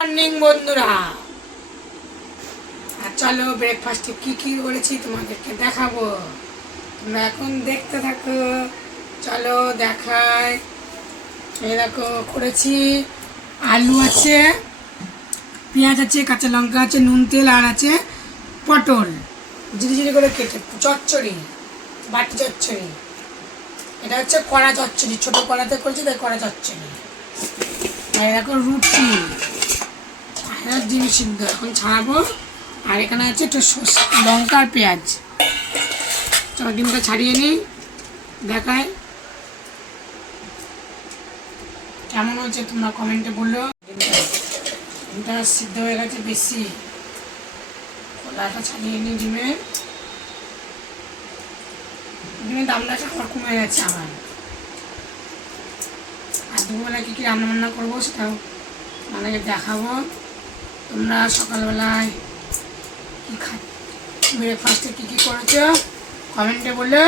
Morning বন্ধুরা, চলো ব্রেকফাস্টে কি কি করেছি তোমাদেরকে দেখাবো। তোমরা এখন দেখতে থাকো। চলো দেখাই। এই দেখো করেছি, আলু আছে, পেঁয়াজ আছে, কাঁচা লঙ্কা আছে, নুন তেল, আর আছে পটল জিরি জিরি করে কেটে চচ্চড়ি, বাটি চচ্চড়ি। এটা হচ্ছে কড়া চচ্চড়ি, ছোটো কড়াতে করেছি তাই কড়া চচ্চড়ি। আর দেখো রুটি, ডিম সিদ্ধ এখন ছাড়াবো। আর এখানে আছে একটু লঙ্কা আর পেঁয়াজ। চলো ডিমটা ছাড়িয়ে নিই, দেখায় কেমন হচ্ছে তোমরা কমেন্টে বললো। ডিমটা সিদ্ধ হয়ে গেছে বেশি, খোলাটা ছাড়িয়ে নিই। ডিমের দামটা আমার কমে গেছে আমার। আর দুপুরবেলা কী কী রান্নাবান্না করবো সেটাও আপনাকে দেখাবো। তোমরা সকালবেলায় কী ব্রেকফাস্টে কী কী করেছো কমেন্টে বললো।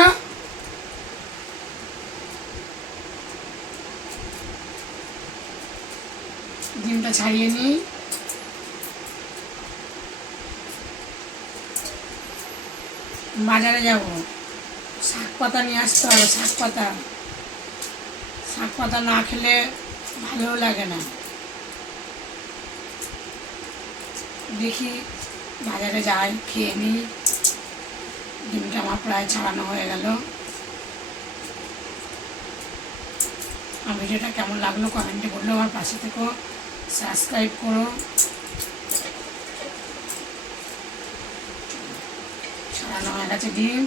ডিমটা ছাড়িয়ে নিই। বাজারে যাব, শাক পাতা নিয়ে আসতে হবে। শাক পাতা না খেলে ভালোও লাগে না। দেখি বাজারে যাই, খেয়ে নিই। ডিমটা আমার প্রায় ছাড়ানো হয়ে গেল। আর ভিডিওটা কেমন লাগলো কমেন্টে বললো। আমার পাশে থেকেও সাবস্ক্রাইব করো। ছাড়ানো হয়ে গেছে ডিম।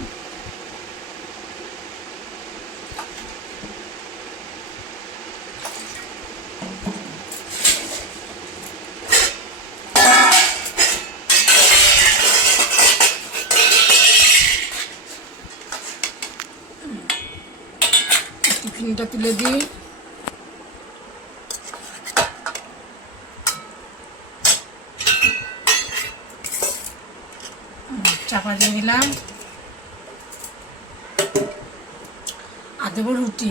টিফিনটা তুলে দিই। চাপা দিয়ে দিলাম। আর দেবো রুটি।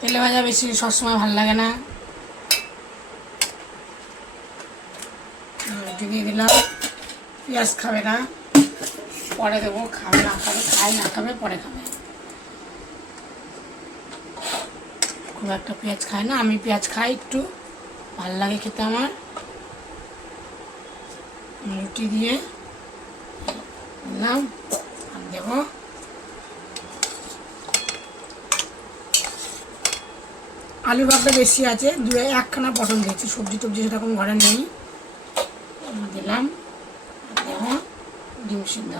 তেলে ভাজা বেশি সবসময় ভালো লাগে না। রুটি দিয়ে দিলাম। পেঁয়াজ খাবে না, পরে দেবো। খাবে না খাবে, খায় না খাবে, পরে খাবে। খুব একটা পেঁয়াজ খায় না, আমি পেঁয়াজ খাই, একটু ভালো লাগে খেতে আমার। রুটি দিয়ে দিলাম আর দেবো। আলু ভাতটা বেশি আছে, একখানা পটল দিয়েছি। সবজি টবজি সেরকম ঘরে নেই, দিলাম। দেবো ডিম সিদ্ধ।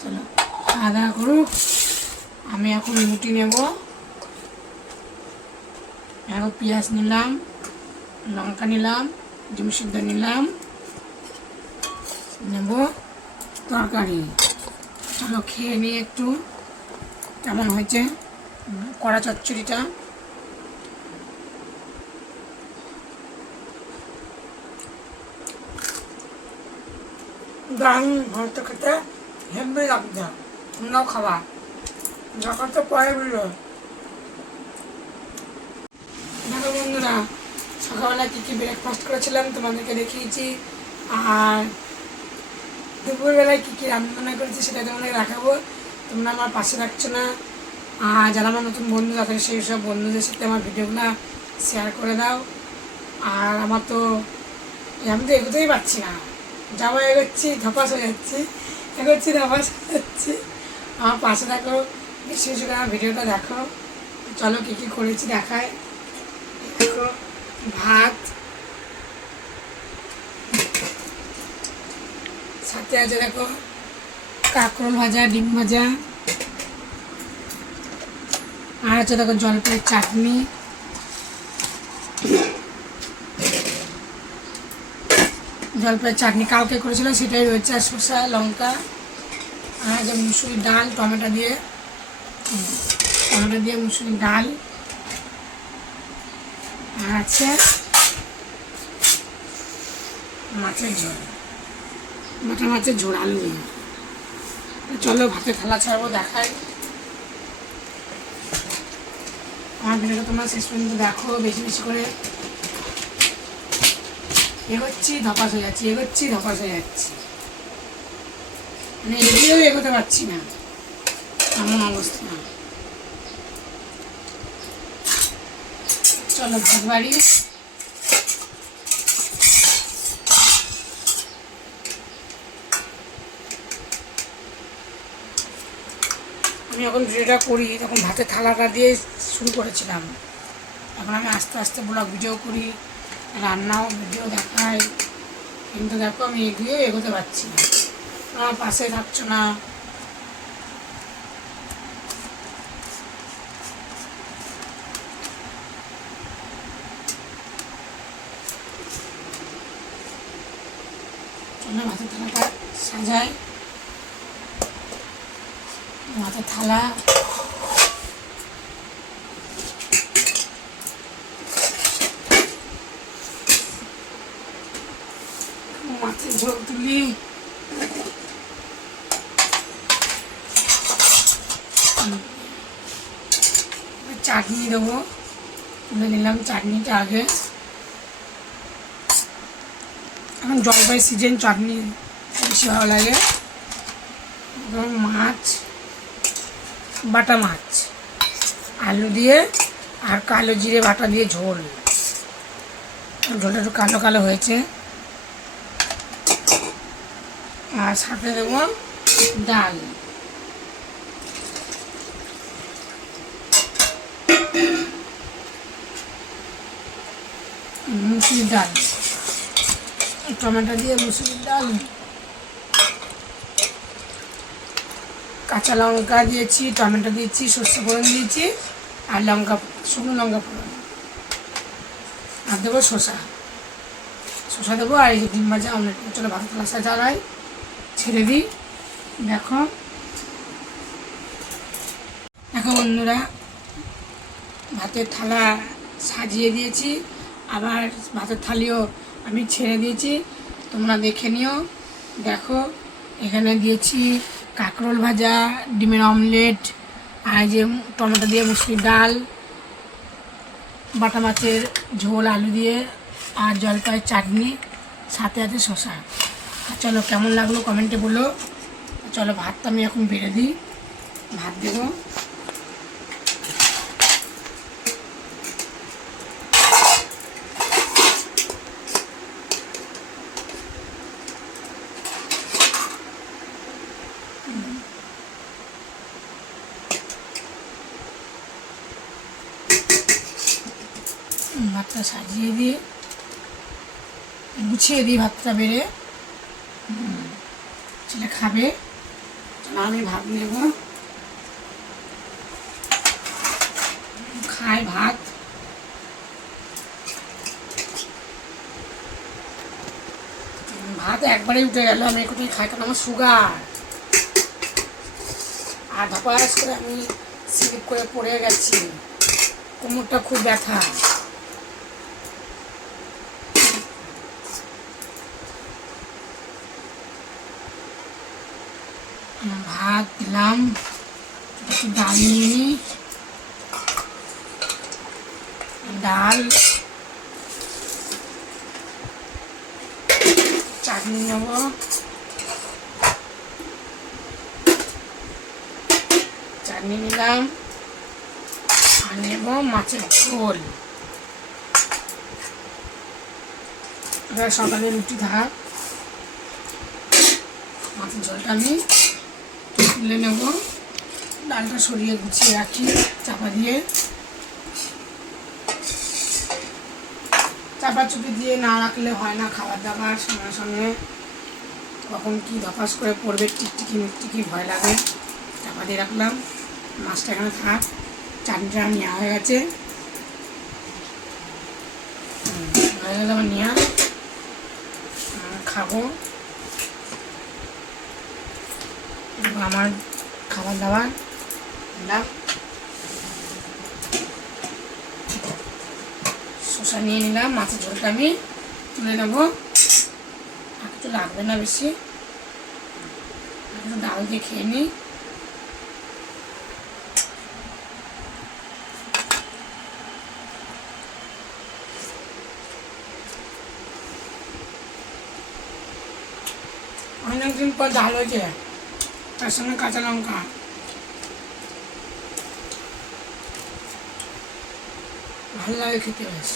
চলো খাওয়া দাওয়া করুক। আমি এখন রুটি নেব। এখন পেঁয়াজ নিলাম, লঙ্কা নিলাম, ডিম সিদ্ধ নিলাম, নেব তরকারি। চলো খেয়ে নিই একটু কেমন হয়েছে কড়া চচ্চড়িটা। দারুণ হয়তো খেতে, হেব্বি লাগছে। তোমরাও খাবা, যখন তো পরে বললো। দেখো বন্ধুরা, সকালবেলা কী কী ব্রেকফাস্ট করেছিলাম তোমাদেরকে দেখিয়েছি। আর দুপুরবেলায় কী কী রান্না করেছি সেটা তোমাদের দেখাবো। তোমরা আমার পাশে রাখছো না। আর যারা আমার নতুন বন্ধু তাদের সেই সব বন্ধুদের সাথে আমার ভিডিওগুলো শেয়ার করে দাও। আর আমার তো আমি তো এগোতেই পারছি না, যাওয়া এগোচ্ছি ধপাস হয়ে যাচ্ছি, এগোচ্ছি ধপাস হয়ে যাচ্ছি। আমার পাশে থাকো, বেশি বেশি করে আমার ভিডিওটা দেখো। চলো কী কী করেছি দেখায়। দেখো ভাত, সাথে আছে দেখো কাঁকরোল ভাজা, ডিম ভাজা, আর আছে দেখো জলপাইয়ের চাটনি। জলপাইয়ের চাটনি কালকে করেছিল, সেটাই রয়েছে। আর শসা লঙ্কা, আর আছে মুসুরির ডাল, টমেটো দিয়ে মুসুরির ডাল। আর আছে মাছের ঝোল, মাছের ঝোল আলু দিয়ে। চলো ভাতে থালা ছাড়বো, দেখাই। আমার ভিডিওটা তোমরা শেষ পর্যন্ত দেখো, বেশি বেশি করে। এগোচ্ছি ধপাস হয়ে যাচ্ছি, এগোচ্ছি ধপাস হয়ে যাচ্ছি, মানে এগিয়েও এগোতে পারছি না, এমন অবস্থা। চলো ভাত বাড়ি। আমি যখন ভিডিওটা করি তখন ভাতের থালাটা দিয়ে শুরু করেছিলাম, এখন আমি আস্তে আস্তে ব্লগ ভিডিও করি, রান্নাও ভিডিও দেখাই, কিন্তু দেখো আমি এগিয়েও এগোতে পারছি না, আমার পাশে থাকছো না। চলো ভাতের থালাটা সাজাই। ভাতের থালা, মাছের ঝোল তুলি, চাটনি দেবো, তুলে নিলাম চাটনিটা আগে। এখন জলপাই সিজন, চাটনি বেশি ভালো লাগে। মাছ, বাটা মাছ, আলু দিয়ে আর কালো জিরে বাটা দিয়ে ঝোল, ঝোলটা একটু কালো কালো হয়েছে। আর সাথে দেবো ডাল, মুসুরির ডাল, টমেটো দিয়ে মুসুরির ডাল, কাঁচা লঙ্কা দিয়েছি, টমেটো দিয়েছি, সর্ষে ফোড়ন দিয়েছি, আর লঙ্কা, শুকনো লঙ্কা ফোড়ন, আর দেবো শসা, শসা দেবো, আর এই যে ডিম ভাজা অমলেট। চলো ভাতের থালা সাজাই, ছেড়ে দিই। দেখো দেখো বন্ধুরা, ভাতের থালা সাজিয়ে দিয়েছি, আবার ভাতের থালিও আমি ছেড়ে দিয়েছি, তোমরা দেখে নিও। দেখো এখানে দিয়েছি কাঁকরোল ভাজা, ডিমের অমলেট, আর যে টমেটো দিয়ে মুসুরির ডাল, বাটা মাছের ঝোল আলু দিয়ে, আর জলপাইয়ের চাটনি, সাথে আছে শসা। চলো কেমন লাগলো কমেন্টে বলো। চলো ভাতটা আমি এখন বেড়ে দিই, ভাত দেবো। ভাতটা সাজিয়ে দিয়ে গুছিয়ে দিই, ভাতটা বেড়ে ছেলে খাবে। আমি ভাত নেব, খাই ভাত। ভাত একবারে উঠে গেল, আমি একটু খাই, কারণ আমার সুগার। আর ধপাস করে আমি স্লিপ করে পড়ে গেছি, কোমরটা খুব ব্যথা। ভাত দিলাম, একটু ডাল নিয়ে, ডাল, চাটনি নেব, চাটনি নিলাম, আর নেব মাছের ঝোল। এবার সকালে রুটি থাক, মাছের ঝোলটা আমি তুলে নেব, ডালটা সরিয়ে গুছিয়ে রাখি চাপা দিয়ে। চাপাচুপি দিয়ে না রাখলে হয় না, খাবার দাবার সঙ্গে সঙ্গে কখন কি ধপাস করে পড়বে, টিকটিকি মিকটিকি ভয় লাগে। চাপা দিয়ে রাখলাম, মাছটা এখানে থাক। চাটনিটা নেওয়া হয়ে গেছে, হয়ে গেলে আমার নেওয়া, খাবো। আমার খাবার দাবার নিলাম, শসা নিয়ে নিলাম, মাছের ঝোলটা আমি তুলে নেবো, আর কিছু লাগবে না বেশি, একটু ডাল দিয়ে খেয়ে নিই। অনেকদিন পর ডাল হয়েছে, তার সঙ্গে কাঁচা লঙ্কা, ভালো লাগে খেতে বেশ।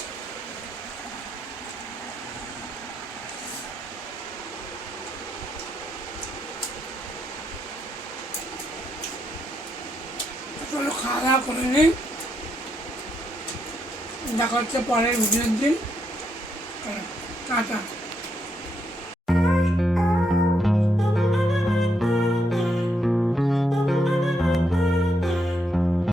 চলো খাওয়া দাওয়া করে নিই, দেখা হচ্ছে পরের ভিডিওর দিন। টাটা।